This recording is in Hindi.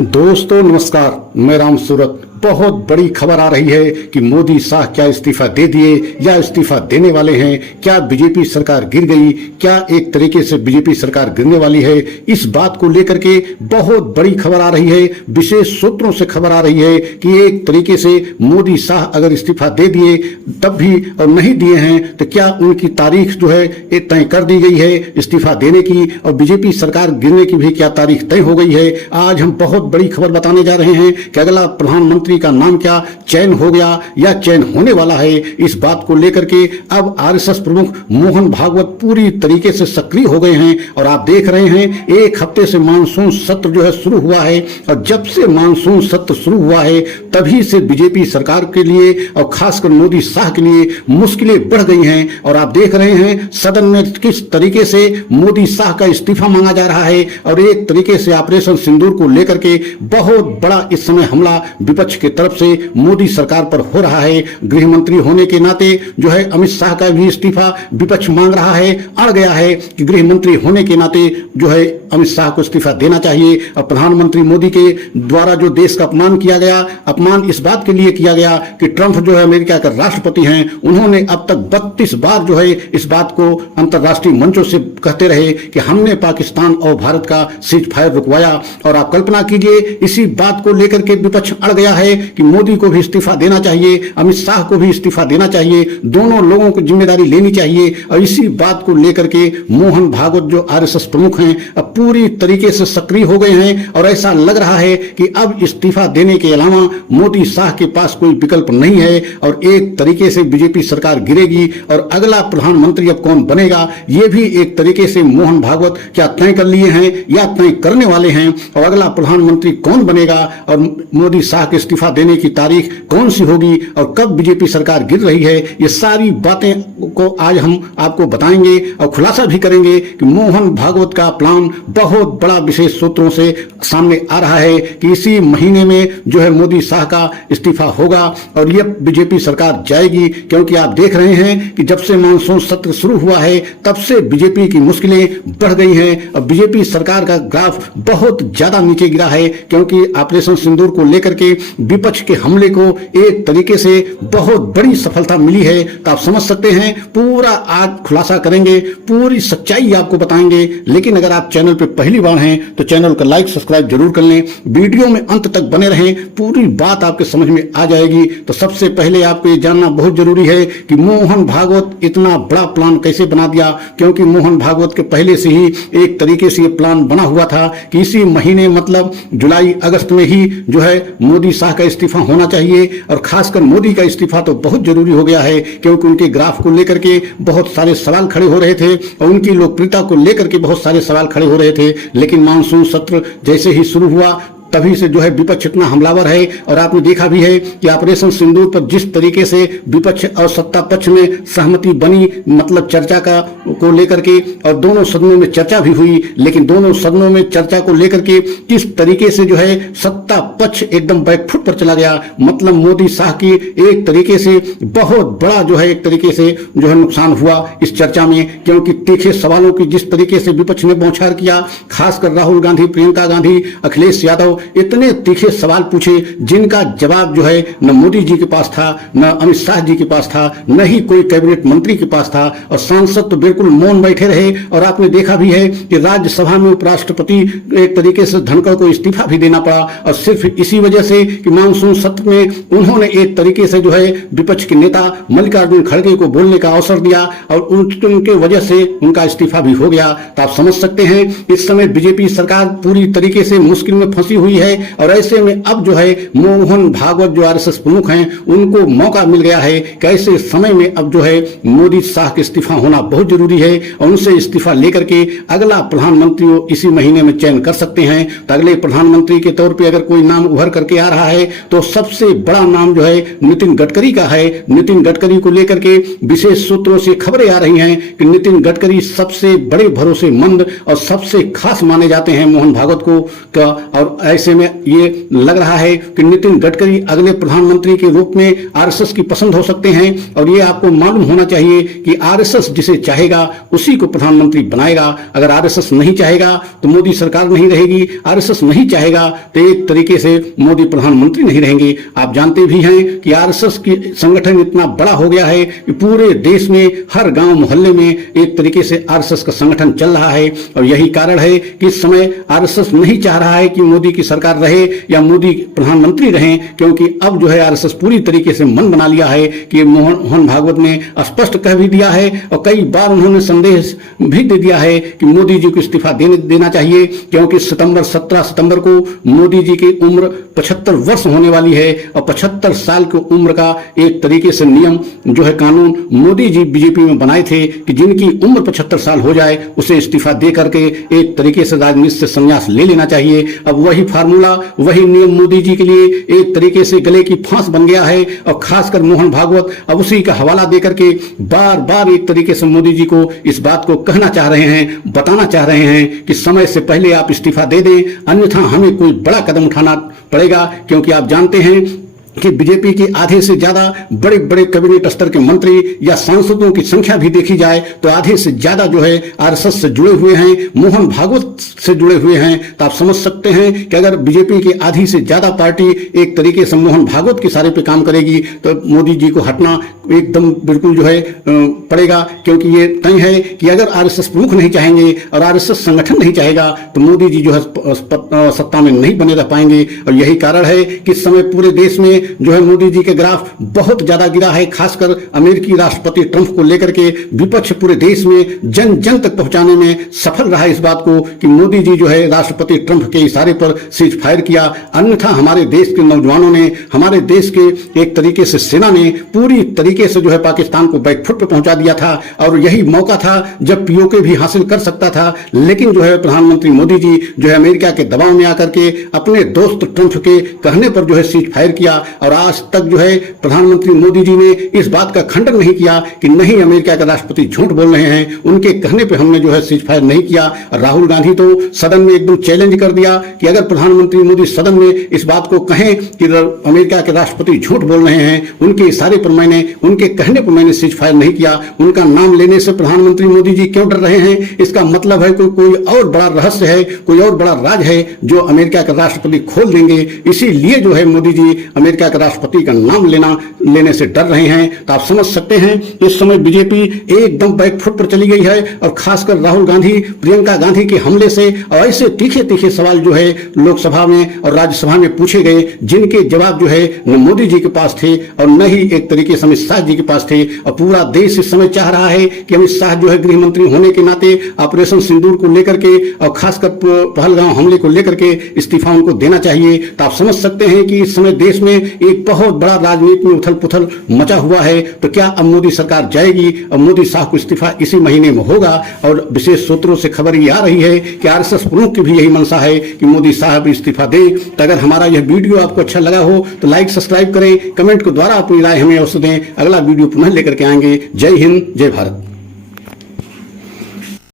दोस्तों नमस्कार, मैं राम सूरत। बहुत बड़ी खबर आ रही है कि मोदी शाह क्या इस्तीफा दे दिए या इस्तीफा देने वाले हैं। क्या बीजेपी सरकार गिर गई? क्या एक तरीके से बीजेपी सरकार गिरने वाली है? इस बात को लेकर के बहुत बड़ी खबर आ रही है। विशेष सूत्रों से खबर आ रही है कि एक तरीके से मोदी शाह अगर इस्तीफा दे दिए तब भी और नहीं दिए हैं तो क्या उनकी तारीख जो है तय कर दी गई है इस्तीफा देने की, और बीजेपी सरकार गिरने की भी क्या तारीख तय हो गई है। आज हम बहुत बड़ी खबर बताने जा रहे हैं कि अगला प्रधानमंत्री का नाम क्या चयन हो गया या चयन होने वाला है। इस बात को लेकर के अब आरएसएस प्रमुख मोहन भागवत पूरी तरीके से सक्रिय हो गए हैं और आप देख रहे हैं एक हफ्ते से मानसून सत्र जो है शुरू हुआ है, और जब से मानसून सत्र शुरू हुआ है तभी से बीजेपी सरकार के लिए और खासकर मोदी शाह के लिए मुश्किलें बढ़ गई हैं। और आप देख रहे हैं सदन में किस तरीके से मोदी शाह का इस्तीफा मांगा जा रहा है, और एक तरीके से ऑपरेशन सिंदूर को लेकर के बहुत बड़ा इस समय हमला विपक्ष की तरफ से मोदी सरकार पर हो रहा है। गृह मंत्री होने के नाते जो है अमित शाह का भी इस्तीफा विपक्ष मांग रहा है। अड़ गया है कि गृह मंत्री होने के नाते जो है अमित शाह को इस्तीफा देना चाहिए। और प्रधानमंत्री मोदी के द्वारा जो देश का अपमान किया गया, अपमान इस बात के लिए किया गया कि ट्रंप जो है अमेरिका के राष्ट्रपति हैं, उन्होंने अब तक 32 बार जो है इस बात को अंतर्राष्ट्रीय मंचों से कहते रहे कि हमने पाकिस्तान और भारत का सीज फायर रुकवाया। और आप कल्पना कीजिए इसी बात को लेकर के विपक्ष अड़ गया है कि मोदी को भी इस्तीफा देना चाहिए, अमित शाह को भी इस्तीफा देना चाहिए, दोनों लोगों को जिम्मेदारी लेनी चाहिए। और इसी बात को लेकर के मोहन भागवत जो आरएसएस प्रमुख हैं अब पूरी तरीके से सक्रिय हो गए हैं, और ऐसा लग रहा है कि अब इस्तीफा देने के अलावा मोदी शाह के पास कोई विकल्प नहीं है, और एक तरीके से बीजेपी सरकार गिरेगी और अगला प्रधानमंत्री अब कौन बनेगा ये भी एक तरीके से मोहन भागवत क्या तय कर लिए हैं या तय करने वाले हैं। और अगला प्रधानमंत्री कौन बनेगा और मोदी शाह के इस्तीफा देने की तारीख कौन सी होगी और कब बीजेपी सरकार गिर रही है, ये सारी बातें को आज हम आपको बताएंगे और खुलासा भी करेंगे कि मोहन भागवत का प्लान बहुत बड़ा विशेष सूत्रों से सामने आ रहा है कि इसी महीने में जो है मोदी शाह का इस्तीफा होगा और यह बीजेपी सरकार जाएगी। क्योंकि आप देख रहे हैं कि जब से मानसून सत्र शुरू हुआ है तब से बीजेपी की मुश्किलें बढ़ गई हैं और बीजेपी सरकार का ग्राफ बहुत ज्यादा नीचे गिरा है, क्योंकि ऑपरेशन सिंदूर को लेकर के विपक्ष के हमले को एक तरीके से बहुत बड़ी सफलता मिली है। तो आप समझ सकते हैं पूरा आज खुलासा करेंगे, पूरी सच्चाई आपको बताएंगे। लेकिन अगर आप चैनल पे पहली बार हैं तो चैनल को लाइक सब्सक्राइब जरूर कर लें, वीडियो में अंत तक बने रहें, पूरी बात आपके समझ में आ जाएगी। तो सबसे पहले आपको ये जानना बहुत जरूरी है कि मोहन भागवत इतना बड़ा प्लान कैसे बना दिया, क्योंकि मोहन भागवत के पहले से ही एक तरीके से ये प्लान बना हुआ था कि इसी महीने मतलब जुलाई अगस्त में ही जो है मोदी शाह का इस्तीफा होना चाहिए। और खासकर मोदी का इस्तीफा तो बहुत जरूरी हो गया है, क्योंकि उनके ग्राफ को लेकर के बहुत सारे सवाल खड़े हो रहे थे और उनकी लोकप्रियता को लेकर के बहुत सारे सवाल खड़े हो रहे थे। लेकिन मानसून सत्र जैसे ही शुरू हुआ तभी से जो है विपक्ष इतना हमलावर है, और आपने देखा भी है कि ऑपरेशन सिंदूर पर जिस तरीके से विपक्ष और सत्ता पक्ष में सहमति बनी, मतलब चर्चा का को लेकर के, और दोनों सदनों में चर्चा भी हुई, लेकिन दोनों सदनों में चर्चा को लेकर के किस तरीके से जो है सत्ता पक्ष एकदम बैकफुट पर चला गया। मतलब मोदी शाह की एक तरीके से बहुत बड़ा जो है एक तरीके से जो है नुकसान हुआ इस चर्चा में, क्योंकि तीखे सवालों की जिस तरीके से विपक्ष ने बौछार किया, खासकर राहुल गांधी, प्रियंका गांधी, अखिलेश यादव इतने तीखे सवाल पूछे जिनका जवाब जो है न मोदी जी के पास था, न अमित शाह जी के पास था, न ही कोई कैबिनेट मंत्री के पास था, और सांसद तो बिल्कुल मौन बैठे रहे। और आपने देखा भी है कि राज्यसभा में उपराष्ट्रपति एक तरीके से धनखड़ को इस्तीफा भी देना पड़ा, और सिर्फ इसी वजह से कि मानसून सत्र में उन्होंने एक तरीके से जो है विपक्ष के नेता मल्लिकार्जुन खड़गे को बोलने का अवसर दिया, और उनके वजह से उनका इस्तीफा भी हो गया। तो आप समझ सकते हैं इस समय बीजेपी सरकार पूरी तरीके से मुश्किल में फंसी हुई है, और ऐसे में अब जो है मोहन भागवत जो आरएसएस प्रमुख हैं उनको मौका मिल गया है कि ऐसे समय में अब जो है मोदी शाह के इस्तीफा होना बहुत जरूरी है, और उनसे इस्तीफा लेकर के अगला प्रधानमंत्री इसी महीने में चयन कर सकते हैं। तो अगले प्रधानमंत्री के तौर पे अगर कोई नाम उभर करके आ रहा है तो सबसे बड़ा नाम जो है नितिन गडकरी का है। नितिन गडकरी को लेकर के विशेष सूत्रों से खबरें आ रही हैं कि नितिन गडकरी सबसे बड़े भरोसेमंद और सबसे खास माने जाते हैं मोहन भागवत को, और ऐसे में ये लग रहा है कि नितिन गडकरी अगले प्रधानमंत्री के रूप में आरएसएस की पसंद हो सकते हैं। और ये आपको मालूम होना चाहिए कि आरएसएस जिसे चाहेगा उसी को प्रधानमंत्री बनाएगा। अगर आरएसएस नहीं चाहेगा तो मोदी सरकार नहीं रहेगी, आरएसएस नहीं चाहेगा तो एक तरीके से मोदी प्रधानमंत्री नहीं रहेंगे। आप जानते भी हैं कि आरएसएस की संगठन इतना बड़ा हो गया है कि पूरे देश में हर गांव मोहल्ले में एक तरीके से आरएसएस का संगठन चल रहा है। और यही कारण है कि इस समय आरएसएस नहीं चाह रहा है कि मोदी की सरकार रहे या मोदी प्रधानमंत्री रहें, क्योंकि अब जो है आरएसएस पूरी तरीके से मन बना लिया है कि मोहन भागवत ने स्पष्ट कह भी दिया है और कई बार उन्होंने संदेश भी दे दिया है कि मोदी जी को इस्तीफा देना चाहिए, क्योंकि 17 सितंबर को मोदी जी की उम्र 75 वर्ष होने वाली है और 75 साल की उम्र का एक तरीके से नियम जो है कानून मोदी जी बीजेपी में बनाए थे कि जिनकी उम्र 75 साल हो जाए उसे इस्तीफा दे करके एक तरीके से राजनीति से संन्यास ले लेना चाहिए। अब वही फार्मूला, वही नियम मोदी जी के लिए एक तरीके से गले की फांस बन गया है और खासकर मोहन भागवत अब उसी का हवाला देकर के बार बार एक तरीके से मोदी जी को इस बात को कहना चाह रहे हैं, बताना चाह रहे हैं कि समय से पहले आप इस्तीफा दे दें, अन्यथा हमें कोई बड़ा कदम उठाना पड़ेगा। क्योंकि आप जानते हैं कि बीजेपी के आधे से ज्यादा बड़े बड़े कैबिनेट स्तर के मंत्री या सांसदों की संख्या भी देखी जाए तो आधे से ज्यादा जो है आरएसएस से जुड़े हुए हैं, मोहन भागवत से जुड़े हुए हैं। तो आप समझ सकते हैं कि अगर बीजेपी की आधी से ज्यादा पार्टी एक तरीके से मोहन भागवत के सारे पे काम करेगी तो मोदी जी को हटना एकदम बिल्कुल जो है पड़ेगा। क्योंकि ये तय है कि अगर आरएसएस प्रमुख नहीं चाहेंगे और आरएसएस संगठन नहीं चाहेगा तो मोदी जी जो है सत्ता में नहीं बने रह पाएंगे। और यही कारण है कि इस समय पूरे देश में जो है मोदी जी के ग्राफ बहुत ज्यादा गिरा है। खासकर अमेरिकी राष्ट्रपति ट्रंप को लेकर के विपक्ष पूरे देश में जन जन तक पहुंचाने में सफल रहा इस बात को कि मोदी जी जो है राष्ट्रपति ट्रंप के इशारे पर सीज फायर किया। अन्यथा हमारे देश के नौजवानों ने, हमारे देश के एक तरीके से सेना ने पूरी तरीके से जो है पाकिस्तान को बैकफुट पर पहुंचा दिया था। और यही मौका था जब पीओके भी हासिल कर सकता था, लेकिन जो है प्रधानमंत्री मोदी जी जो है अमेरिका के दबाव में आकर के अपने दोस्त ट्रंप के कहने पर जो है सीज फायर किया। और आज तक जो है प्रधानमंत्री मोदी जी ने इस बात का खंडन नहीं किया कि नहीं अमेरिका के राष्ट्रपति झूठ बोल रहे हैं, उनके कहने पे हमने जो है सीज फायर नहीं किया। राहुल गांधी तो सदन में एकदम चैलेंज कर दिया कि अगर प्रधानमंत्री मोदी सदन में इस बात को कहें कि अमेरिका के राष्ट्रपति झूठ बोल रहे हैं, उनके इशारे पर मैंने, उनके कहने पर मैंने सीज फायर नहीं किया। उनका नाम लेने से प्रधानमंत्री मोदी जी क्यों डर रहे हैं? इसका मतलब है कोई और बड़ा रहस्य है, कोई और बड़ा राज है जो अमेरिका के राष्ट्रपति खोल देंगे। इसीलिए जो है मोदी जी अमेरिका के राष्ट्रपति का नाम लेने से डर रहे हैं। तो आप समझ सकते हैं इस समय बीजेपी एकदम बैकफुट पर चली गई है। और खासकर राहुल गांधी, प्रियंका गांधी के हमले से और ऐसे तीखे तीखे सवाल जो है लोकसभा में और राज्यसभा में पूछे गए, जिनके जवाब जो है न मोदी जी के पास थे और न ही एक तरीके से अमित शाह जी के पास थे। और पूरा देश इस समय चाह रहा है कि अमित शाह जो है गृह मंत्री होने के नाते ऑपरेशन सिंदूर को लेकर के और खासकर पहलगांव हमले को लेकर के इस्तीफा उनको देना चाहिए। तो आप समझ सकते हैं कि इस समय देश में एक बहुत बड़ा राजनीति में उथल पुथल मचा हुआ है। तो क्या अब मोदी सरकार जाएगी और मोदी शाह को इस्तीफा इसी महीने में होगा? और विशेष सूत्रों से खबर ये आ रही है कि आरएसएस प्रमुख की भी यही मंशा है कि मोदी साहब इस्तीफा दें। तो अगर हमारा यह वीडियो आपको अच्छा लगा हो तो लाइक सब्सक्राइब करें, कमेंट के द्वारा अपनी राय हमें अवश्य दें। अगला वीडियो पुनः लेकर के आएंगे। जय हिंद, जय भारत।